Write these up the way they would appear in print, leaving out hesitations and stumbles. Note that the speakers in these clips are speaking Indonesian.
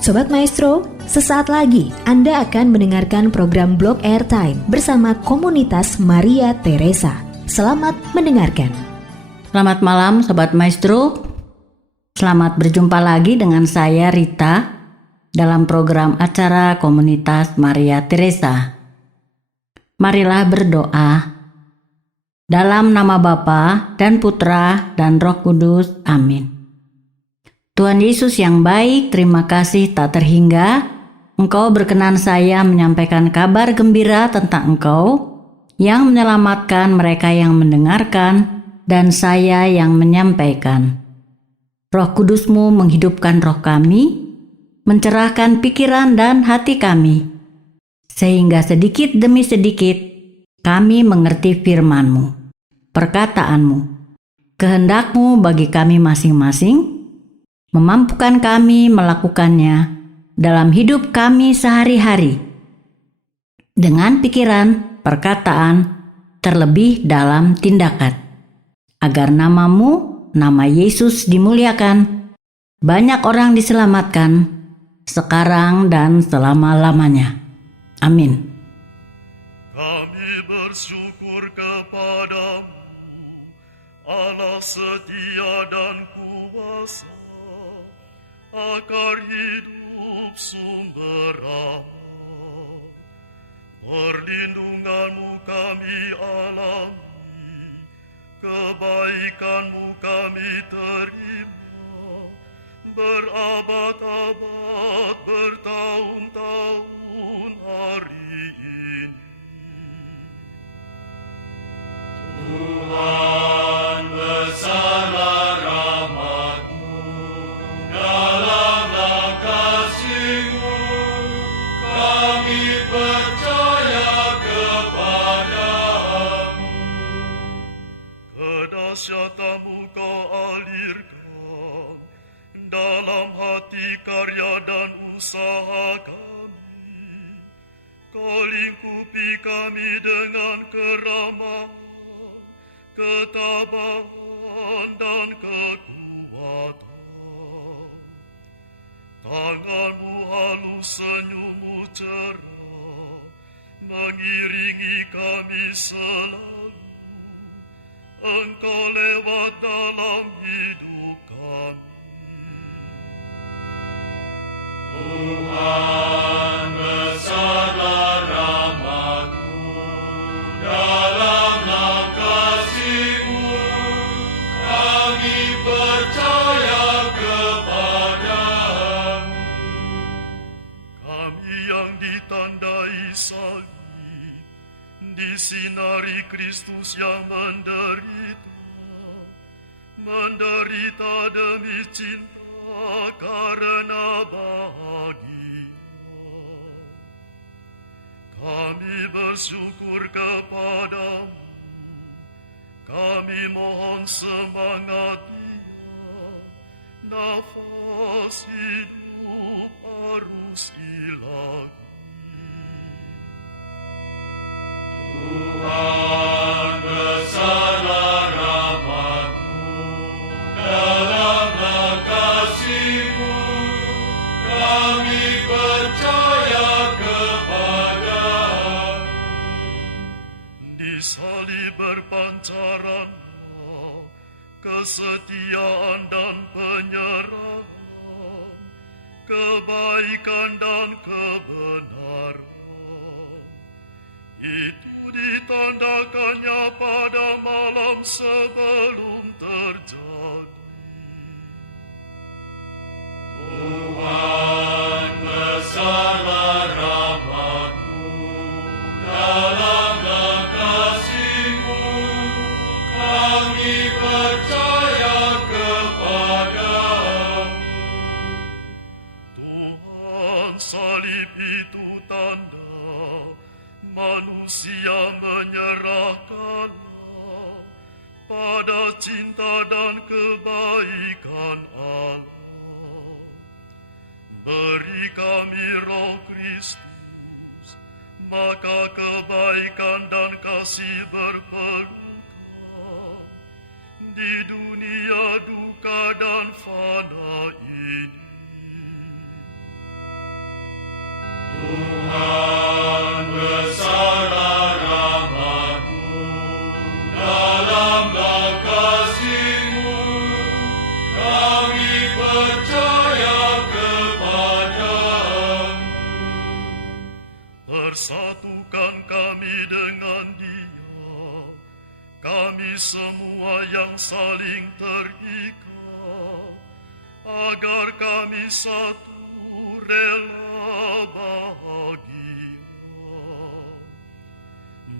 Sobat Maestro, sesaat lagi Anda akan mendengarkan program Blog Airtime bersama komunitas Maria Teresa. Selamat mendengarkan. Selamat malam Sobat Maestro. Selamat berjumpa lagi dengan saya Rita dalam program acara komunitas Maria Teresa. Marilah berdoa. Dalam nama Bapa dan Putra dan Roh Kudus. Amin. Tuhan Yesus yang baik, terima kasih tak terhingga Engkau berkenan saya menyampaikan kabar gembira tentang Engkau yang menyelamatkan mereka yang mendengarkan dan saya yang menyampaikan. Roh Kudus-Mu menghidupkan roh kami, mencerahkan pikiran dan hati kami, sehingga sedikit demi sedikit kami mengerti firman-Mu, perkataan-Mu, kehendak-Mu bagi kami masing-masing, memampukan kami melakukannya dalam hidup kami sehari-hari, dengan pikiran, perkataan, terlebih dalam tindakan, agar nama-Mu, nama Yesus dimuliakan, banyak orang diselamatkan, sekarang dan selama-lamanya. Amin. Kami bersyukur kepadamu, Allah setia dan kuasa, akar hidup sumber rahmat. Perlindungan-Mu kami alami, kebaikan-Mu kami terima, berabad-abad, bertahun-tahun hari ini. Tuhan besarlah rahmat-Mu, dalamlah kasih-Mu, kami percaya kepada-Mu. Kedahsyatan-Mu Kau alirkan dalam hati karya dan usaha kami. Kau lingkupi kami dengan keramahan, ketabahan dan kekuatan. Tangan-Mu halus, senyum-Mu cerah, mengiringi kami selalu. Engkau lewat dalam hidup kami. Tuhan besarlah rahmat-Mu, dalamlah kasih-Mu, kami percaya kepada-Mu. Kami yang ditandai salib, disinari Kristus yang menderita demi cinta karena bahagia. Kami bersyukur kepada-Mu, kami mohon semangat Dia, nafas hidup arus ilahi. Tuhan besarlah rahmat-Mu, dalamlah kasih-Mu, kami percaya kepada-Mu. Di salib berpancaranlah kesetiaan dan penyerahan, kebaikan dan kebenaran. Itu ditandakannya pada malam sebelum terjadi. Tuhan besarlah rahmat-Mu, dalamlah kasih-Mu, kami percaya kepada-Mu. Tuhan, salib itu tanda manusia menyerahkanlah pada cinta dan kebaikan Allah. Beri kami Roh Kristus, maka kebaikan dan kasih berpelukan di dunia duka dan fana ini. semua yang saling terikat, agar kami satu rela bahagia.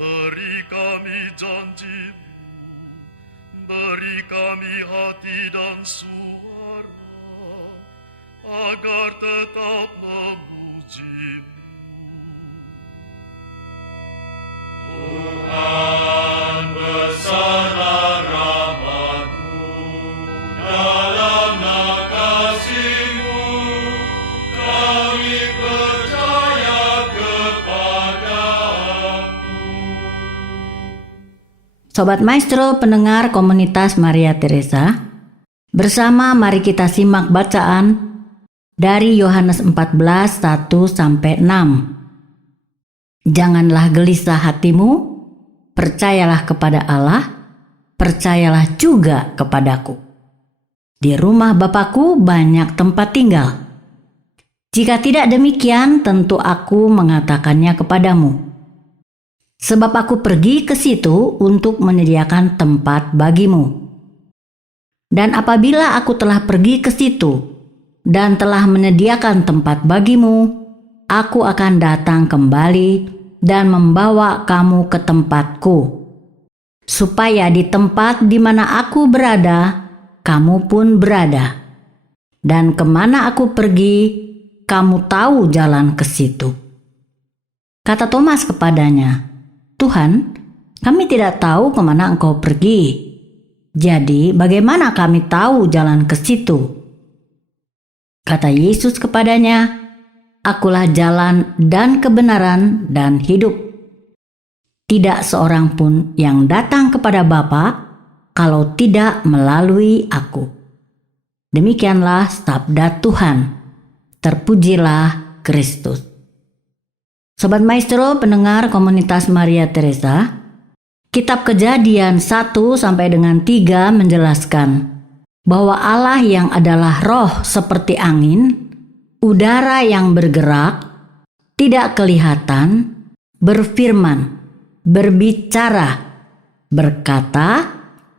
Beri kami janji-Mu, beri kami hati dan suara, agar tetap memuji-Mu. Tuhan bersama rahmat-Mu, dalam kasih-Mu, kami percaya kepada-Mu. Sobat Maestro pendengar komunitas Maria Teresa, bersama mari kita simak bacaan dari Yohanes 14:1-6. Janganlah gelisah hatimu, percayalah kepada Allah, percayalah juga kepadaku. Di rumah Bapakku banyak tempat tinggal. Jika tidak demikian, tentu aku mengatakannya kepadamu. Sebab aku pergi ke situ untuk menyediakan tempat bagimu. Dan apabila aku telah pergi ke situ dan telah menyediakan tempat bagimu, aku akan datang kembali dan membawa kamu ke tempatku, supaya di tempat di mana aku berada, kamu pun berada. Dan kemana aku pergi, kamu tahu jalan ke situ. Kata Thomas kepadanya, Tuhan, kami tidak tahu kemana Engkau pergi. Jadi bagaimana kami tahu jalan ke situ? Kata Yesus kepadanya, Akulah jalan dan kebenaran dan hidup. Tidak seorang pun yang datang kepada Bapa kalau tidak melalui aku. Demikianlah sabda Tuhan. Terpujilah Kristus. Sobat Maestro pendengar komunitas Maria Teresa, Kitab Kejadian 1 sampai dengan 3 menjelaskan bahwa Allah yang adalah roh seperti angin, udara yang bergerak, tidak kelihatan, berfirman, berbicara, berkata,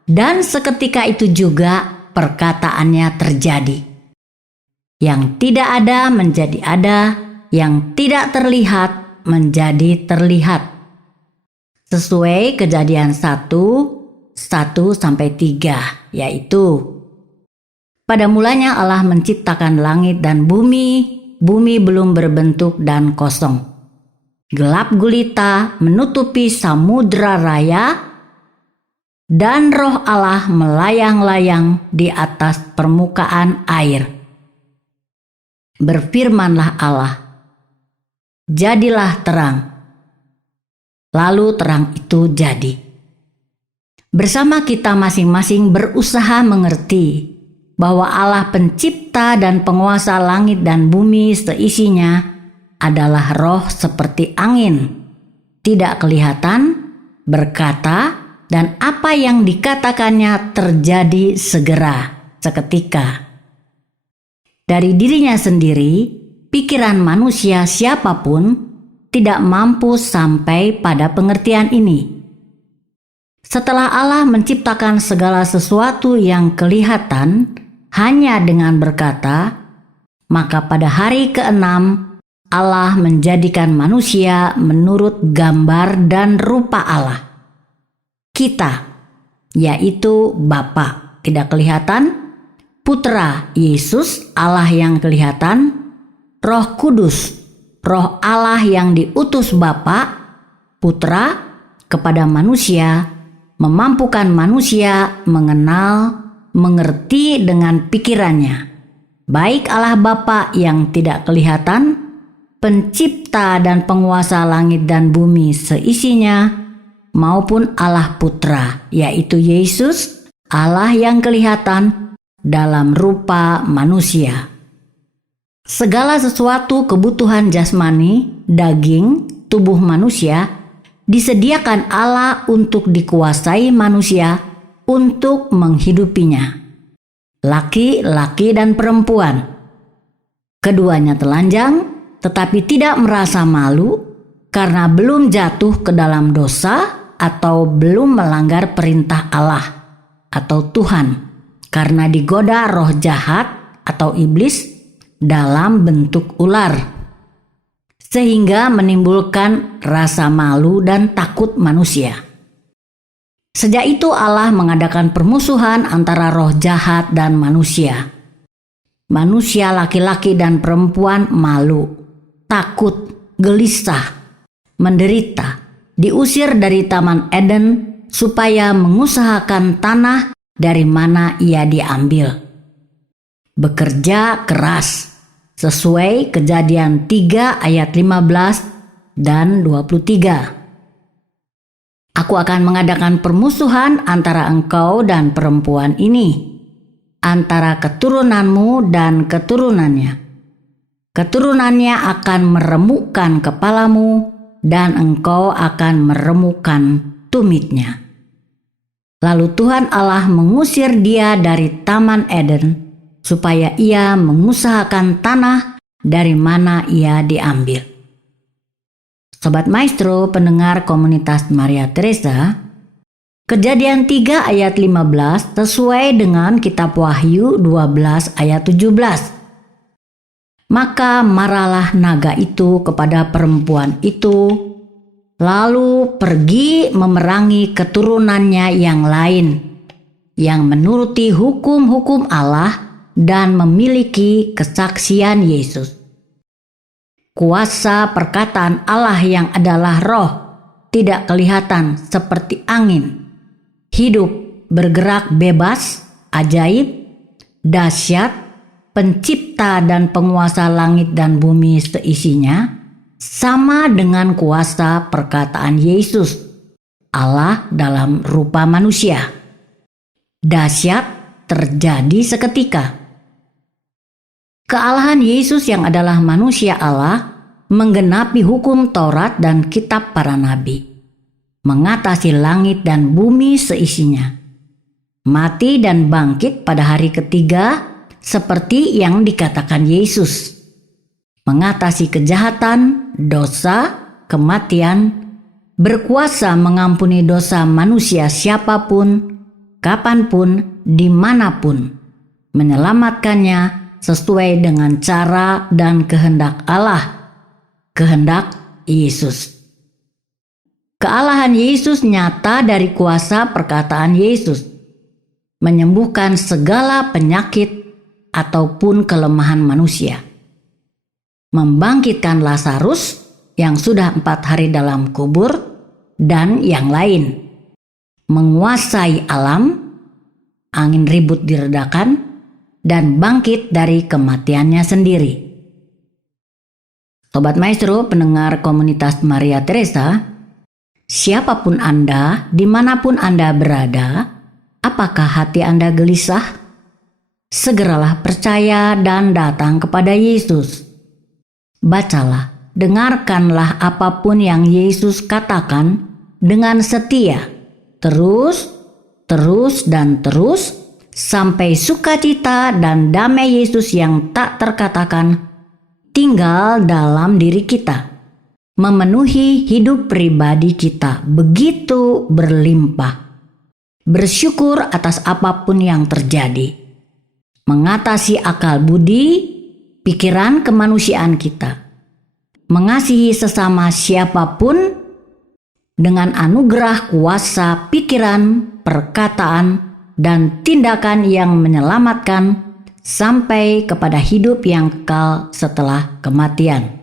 dan seketika itu juga perkataannya terjadi. Yang tidak ada menjadi ada, yang tidak terlihat menjadi terlihat. Sesuai Kejadian 1:1-3, yaitu pada mulanya Allah menciptakan langit dan bumi belum berbentuk dan kosong. Gelap gulita menutupi samudra raya, dan roh Allah melayang-layang di atas permukaan air. Berfirmanlah Allah, jadilah terang. Lalu terang itu jadi. Bersama kita masing-masing berusaha mengerti bahwa Allah pencipta dan penguasa langit dan bumi seisinya adalah roh seperti angin, tidak kelihatan, berkata, dan apa yang dikatakannya terjadi segera, seketika. Dari dirinya sendiri, pikiran manusia siapapun tidak mampu sampai pada pengertian ini. Setelah Allah menciptakan segala sesuatu yang kelihatan hanya dengan berkata, maka pada hari ke-6 Allah menjadikan manusia menurut gambar dan rupa Allah. Kita, yaitu Bapa, tidak kelihatan, Putra Yesus Allah yang kelihatan, Roh Kudus, Roh Allah yang diutus Bapa, Putra kepada manusia, memampukan manusia mengenal, mengerti dengan pikirannya, baik Allah Bapa yang tidak kelihatan, pencipta dan penguasa langit dan bumi seisinya, maupun Allah Putra, yaitu Yesus, Allah yang kelihatan dalam rupa manusia. Segala sesuatu kebutuhan jasmani, daging, tubuh manusia, disediakan Allah untuk dikuasai manusia untuk menghidupinya. Laki-laki dan perempuan. Keduanya telanjang, tetapi tidak merasa malu karena belum jatuh ke dalam dosa atau belum melanggar perintah Allah atau Tuhan karena digoda roh jahat atau iblis dalam bentuk ular, sehingga menimbulkan rasa malu dan takut manusia. Sejak itu Allah mengadakan permusuhan antara roh jahat dan manusia. Manusia laki-laki dan perempuan malu, takut, gelisah, menderita, diusir dari Taman Eden supaya mengusahakan tanah dari mana ia diambil. Bekerja keras sesuai Kejadian 3 ayat 15 dan 23. Aku akan mengadakan permusuhan antara engkau dan perempuan ini, antara keturunanmu dan keturunannya. Keturunannya akan meremukkan kepalamu dan engkau akan meremukkan tumitnya. Lalu Tuhan Allah mengusir dia dari Taman Eden supaya ia mengusahakan tanah dari mana ia diambil. Sobat Maestro, pendengar komunitas Maria Teresa, Kejadian 3 ayat 15 sesuai dengan kitab Wahyu 12 ayat 17. Maka marahlah naga itu kepada perempuan itu, lalu pergi memerangi keturunannya yang lain, yang menuruti hukum-hukum Allah dan memiliki kesaksian Yesus. Kuasa perkataan Allah yang adalah roh, tidak kelihatan seperti angin, hidup, bergerak bebas, ajaib, dahsyat, pencipta dan penguasa langit dan bumi seisinya, sama dengan kuasa perkataan Yesus, Allah dalam rupa manusia. Dahsyat terjadi seketika. Kealahan Yesus yang adalah manusia Allah menggenapi hukum Taurat dan kitab para nabi, mengatasi langit dan bumi seisinya, mati dan bangkit pada hari ketiga seperti yang dikatakan Yesus, mengatasi kejahatan, dosa, kematian, berkuasa mengampuni dosa manusia siapapun, kapanpun, dimanapun, menyelamatkannya sesuai dengan cara dan kehendak Allah, kehendak Yesus. Kealahan Yesus nyata dari kuasa perkataan Yesus, menyembuhkan segala penyakit ataupun kelemahan manusia, membangkitkan Lazarus yang sudah 4 hari dalam kubur dan yang lain, menguasai alam, angin ribut diredakan, dan bangkit dari kematiannya sendiri. Sobat Maestro, pendengar komunitas Maria Teresa, siapapun Anda, dimanapun Anda berada, apakah hati Anda gelisah? Segeralah percaya dan datang kepada Yesus. Bacalah, dengarkanlah apapun yang Yesus katakan dengan setia, terus, dan terus, sampai sukacita dan damai Yesus yang tak terkatakan tinggal dalam diri kita, memenuhi hidup pribadi kita begitu berlimpah. Bersyukur atas apapun yang terjadi, mengatasi akal budi, pikiran kemanusiaan kita, mengasihi sesama siapapun dengan anugerah kuasa pikiran, perkataan, dan tindakan yang menyelamatkan sampai kepada hidup yang kekal setelah kematian.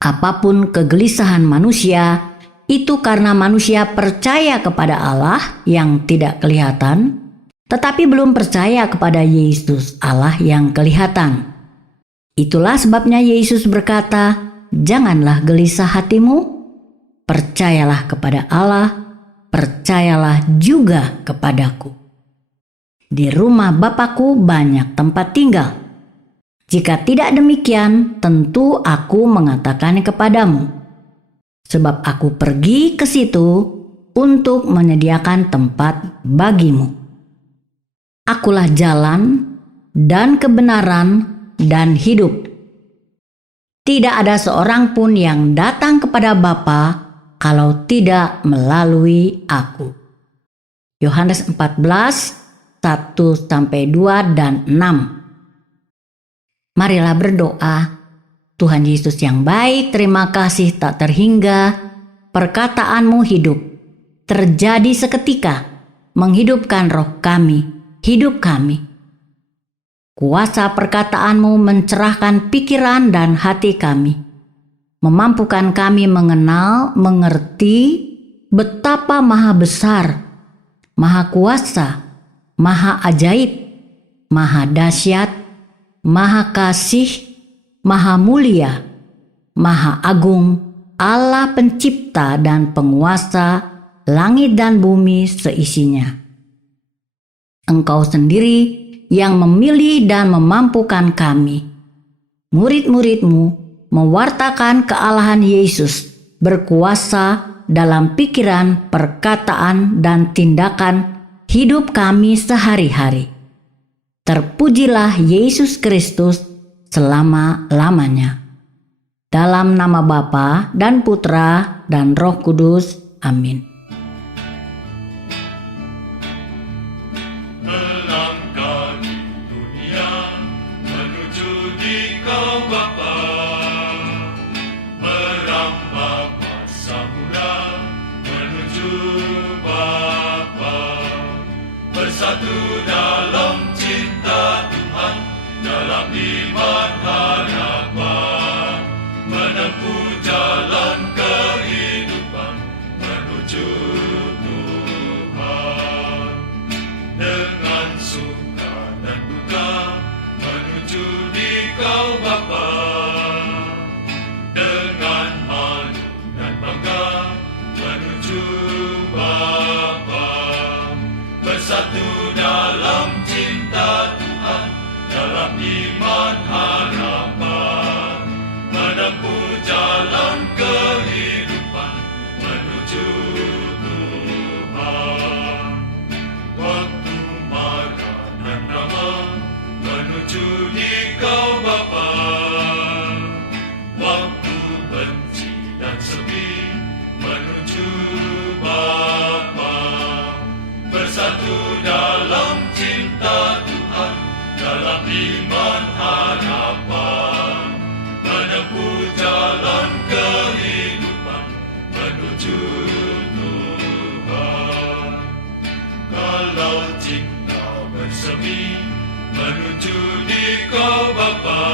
Apapun kegelisahan manusia, itu karena manusia percaya kepada Allah yang tidak kelihatan, tetapi belum percaya kepada Yesus, Allah yang kelihatan. Itulah sebabnya Yesus berkata, "Janganlah gelisah hatimu, percayalah kepada Allah, percayalah juga kepadaku. Di rumah Bapakku banyak tempat tinggal. Jika tidak demikian, tentu aku mengatakannya kepadamu. Sebab aku pergi ke situ untuk menyediakan tempat bagimu. Akulah jalan dan kebenaran dan hidup. Tidak ada seorang pun yang datang kepada Bapa kalau tidak melalui aku. Yohanes 14, 1-2 dan 6. Marilah berdoa. Tuhan Yesus yang baik, terima kasih tak terhingga. Perkataanmu hidup, terjadi seketika, menghidupkan roh kami, hidup kami. Kuasa perkataanmu mencerahkan pikiran dan hati kami, memampukan kami mengenal, mengerti betapa maha besar, maha kuasa, maha ajaib, maha dahsyat, maha kasih, maha mulia, maha agung, Allah pencipta dan penguasa langit dan bumi seisinya. Engkau sendiri yang memilih dan memampukan kami, murid-murid-Mu, mewartakan kealahan Yesus berkuasa dalam pikiran, perkataan, dan tindakan hidup kami sehari-hari. Terpujilah Yesus Kristus selama-lamanya. Dalam nama Bapa dan Putra dan Roh Kudus. Amin. Melangkah di dunia menuju Dikau Bapa, merambah masa muda menuju Bapa, bersatu dalam cinta Tuhan, dalam iman harapan, menempuh jalan kehidupan menuju Tuhan. Dengan suka dan duka menuju Dikau Bapa, dengan malu dan bangga menuju Bapa, bersatu dalam cinta Tuhan, dalam iman harapan, menempuh jalan kehidupan menuju Tuhan. Waktu marah dan ramah menuju Dikau Bapa, waktu benci dan sepi menuju Bapa, bersatu dalam cinta Tuhan, dalam iman harapan, menempuh jalan kehidupan menuju Tuhan. Kalau cinta bersemi menuju Dikau Bapa,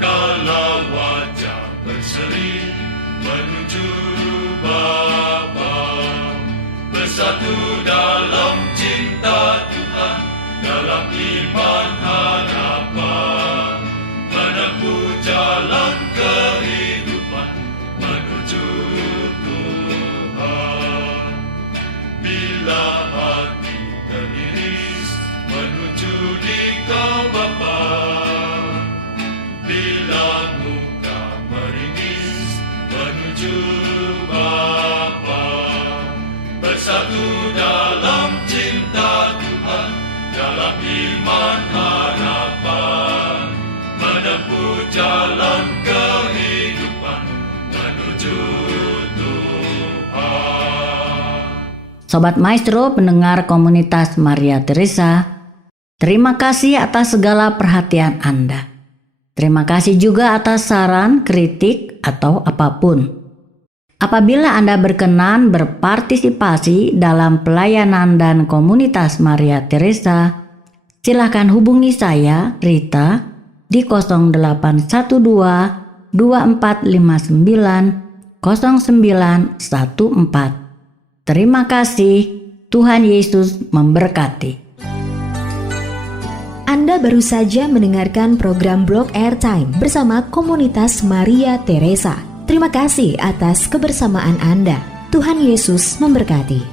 kalau wajah berseri menuju Bapa, bersatu dalam cinta Tuhan, dalam iman harapan, menempuh jalan kehidupan menuju Tuhan. Bila hati teriris menuju Dikau Bapa, bila muka meringis menuju Bapa, bersatu dalam cinta Tuhan, dalam iman harapan, menempuh jalan kehidupan menuju Tuhan. Sobat Maestro, pendengar komunitas Maria Teresa, terima kasih atas segala perhatian Anda. Terima kasih juga atas saran, kritik, atau apapun. Apabila Anda berkenan berpartisipasi dalam pelayanan dan komunitas Maria Teresa, silakan hubungi saya, Rita, di 0812 2459 0914. Terima kasih, Tuhan Yesus memberkati. Anda baru saja mendengarkan program Blog Airtime bersama komunitas Maria Teresa. Terima kasih atas kebersamaan Anda. Tuhan Yesus memberkati.